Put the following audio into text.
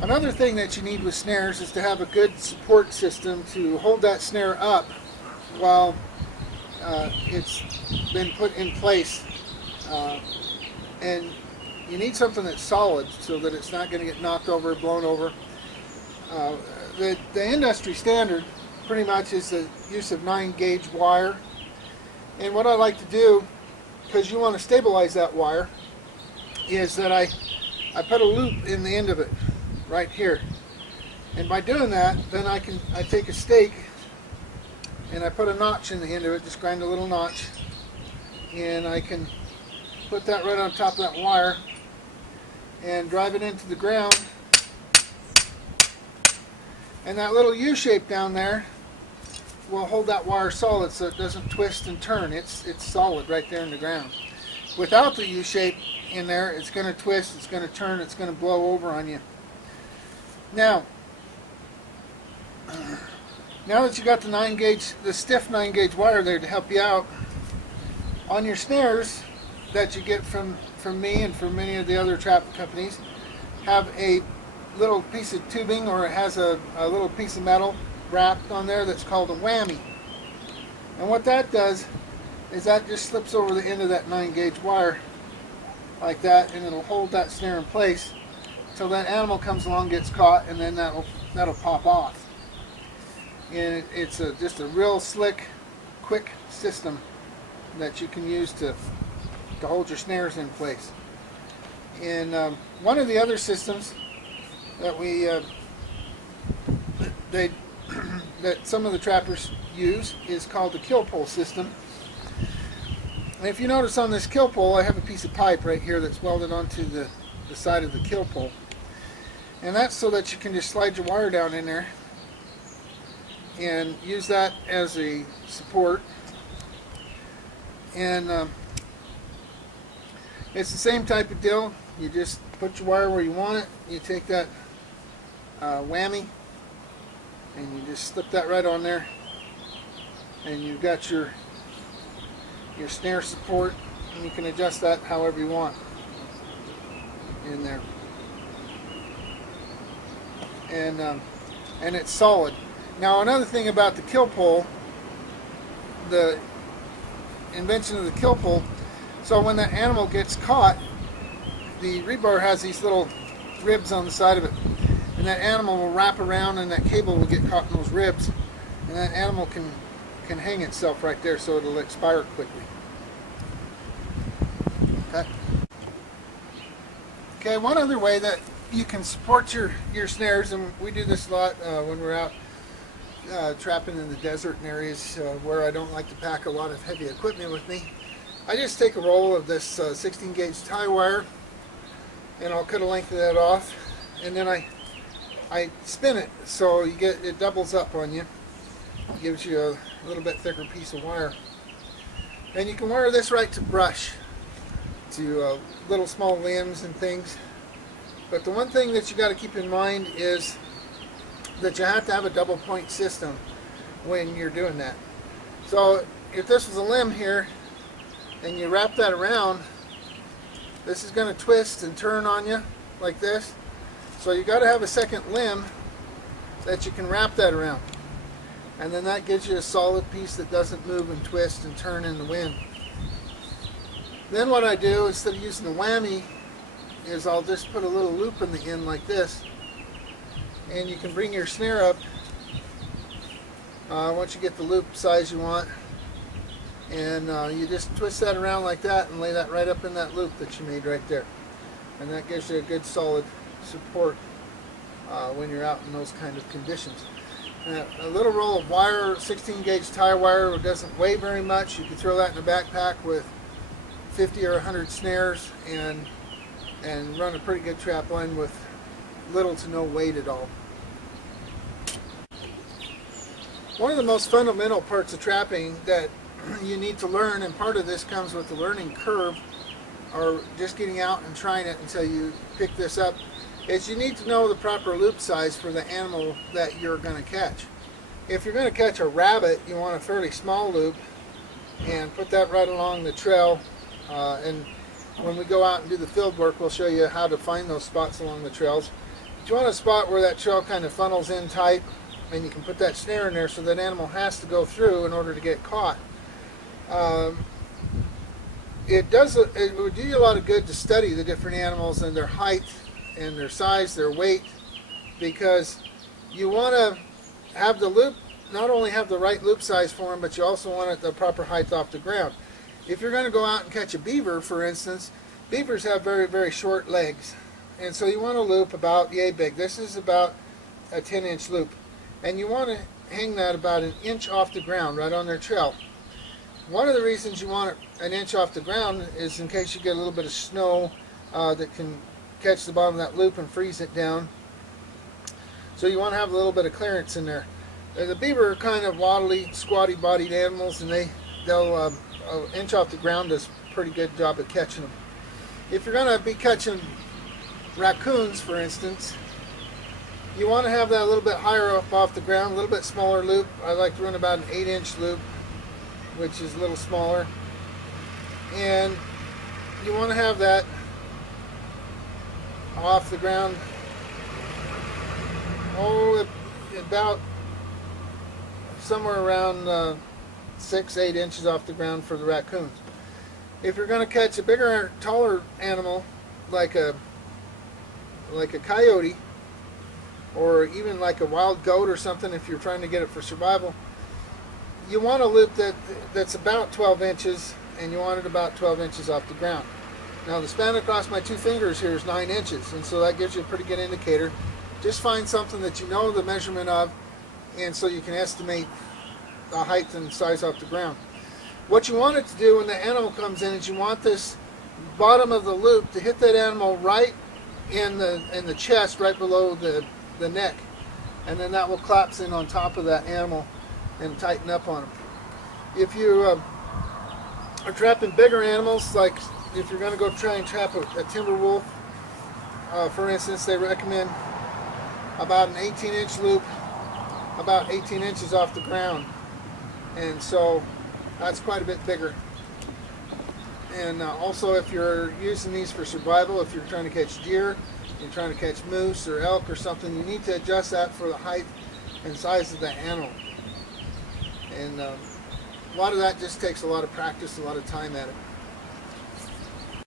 Another thing that you need with snares is to have a good support system to hold that snare up while it's been put in place. And you need something that's solid so that it's not going to get knocked over, blown over. The industry standard pretty much is the use of 9-gauge wire. And what I like to do, because you want to stabilize that wire, is that I put a loop in the end of it right here. And by doing that, then I take a stake and I put a notch in the end of it, just grind a little notch, and I can put that right on top of that wire and drive it into the ground. And that little U shape down there will hold that wire solid so it doesn't twist and turn. It's solid right there in the ground. Without the U shape in there, it's going to twist, it's going to turn, it's going to blow over on you. Now that you got the stiff 9-gauge wire there to help you out, on your snares that you get from me and from many of the other trap companies, have a little piece of tubing, or it has a little piece of metal wrapped on there that's called a whammy. And what that does is that just slips over the end of that 9-gauge wire like that, and it'll hold that snare in place till that animal comes along, gets caught, and then that'll pop off. And it's just a real slick, quick system that you can use to hold your snares in place. And one of the other systems that that some of the trappers use is called the kill pole system. And if you notice on this kill pole, I have a piece of pipe right here that's welded onto the side of the kill pole. And that's so that you can just slide your wire down in there and use that as a support. And it's the same type of deal. You just put your wire where you want it. You take that whammy and you just slip that right on there, and you've got your snare support, and you can adjust that however you want in there. And it's solid. Now, another thing about the kill pole, the invention of the kill pole, so when that animal gets caught, the rebar has these little ribs on the side of it, and that animal will wrap around and that cable will get caught in those ribs, and that animal can hang itself right there, so it'll expire quickly. Okay, one other way that you can support your snares, and we do this a lot when we're out trapping in the desert and areas where I don't like to pack a lot of heavy equipment with me. I just take a roll of this 16-gauge tie wire, and I'll cut a length of that off, and then I spin it so it doubles up on you. It gives you a little bit thicker piece of wire. And you can wire this right to brush, to little small limbs and things. But the one thing that you got to keep in mind is that you have to have a double point system when you're doing that. So if this was a limb here and you wrap that around, this is going to twist and turn on you like this. So you got to have a second limb that you can wrap that around, and then that gives you a solid piece that doesn't move and twist and turn in the wind. Then what I do, instead of using the whammy, is I'll just put a little loop in the end like this, and you can bring your snare up once you get the loop size you want, and you just twist that around like that and lay that right up in that loop that you made right there, and that gives you a good solid support when you're out in those kind of conditions. A little roll of wire, 16-gauge tie wire, doesn't weigh very much. You can throw that in a backpack with 50 or 100 snares and run a pretty good trap line with little to no weight at all. One of the most fundamental parts of trapping that you need to learn, and part of this comes with the learning curve, or just getting out and trying it until you pick this up, is you need to know the proper loop size for the animal that you're going to catch. If you're going to catch a rabbit, you want a fairly small loop, and put that right along the trail. And when we go out and do the field work, we'll show you how to find those spots along the trails. you want a spot where that trail kind of funnels in tight, and you can put that snare in there so that animal has to go through in order to get caught. It would do you a lot of good to study the different animals and their height and their size, their weight, because you want to have the loop, not only have the right loop size for them, but you also want it the proper height off the ground. If you're going to go out and catch a beaver, for instance, beavers have very, very short legs. And so you want a loop about yay big. This is about a 10-inch loop. And you want to hang that about an inch off the ground, right on their trail. One of the reasons you want it an inch off the ground is in case you get a little bit of snow that can catch the bottom of that loop and freeze it down. So you want to have a little bit of clearance in there. The beaver are kind of waddly, squatty-bodied animals, and they'll an inch off the ground does a pretty good job of catching them. If you're going to be catching raccoons, for instance, you want to have that a little bit higher up off the ground, a little bit smaller loop. I like to run about an 8-inch loop, which is a little smaller. And you want to have that off the ground, about somewhere around 6-8 inches off the ground for the raccoons. If you're going to catch a bigger, taller animal like a coyote, or even like a wild goat or something, if you're trying to get it for survival, you want a loop that's about 12 inches, and you want it about 12 inches off the ground. Now the span across my two fingers here is 9 inches, and so that gives you a pretty good indicator. Just find something that you know the measurement of, and so you can estimate the height and size off the ground. What you want it to do when the animal comes in is you want this bottom of the loop to hit that animal right in the chest, right below the neck, and then that will collapse in on top of that animal and tighten up on them. If you are trapping bigger animals, like if you're going to go try and trap a timber wolf, for instance, they recommend about an 18-inch loop, about 18 inches off the ground, and so that's quite a bit bigger. And also, if you're using these for survival, if you're trying to catch deer, you're trying to catch moose or elk or something, you need to adjust that for the height and size of the animal. And a lot of that just takes a lot of practice, a lot of time at it.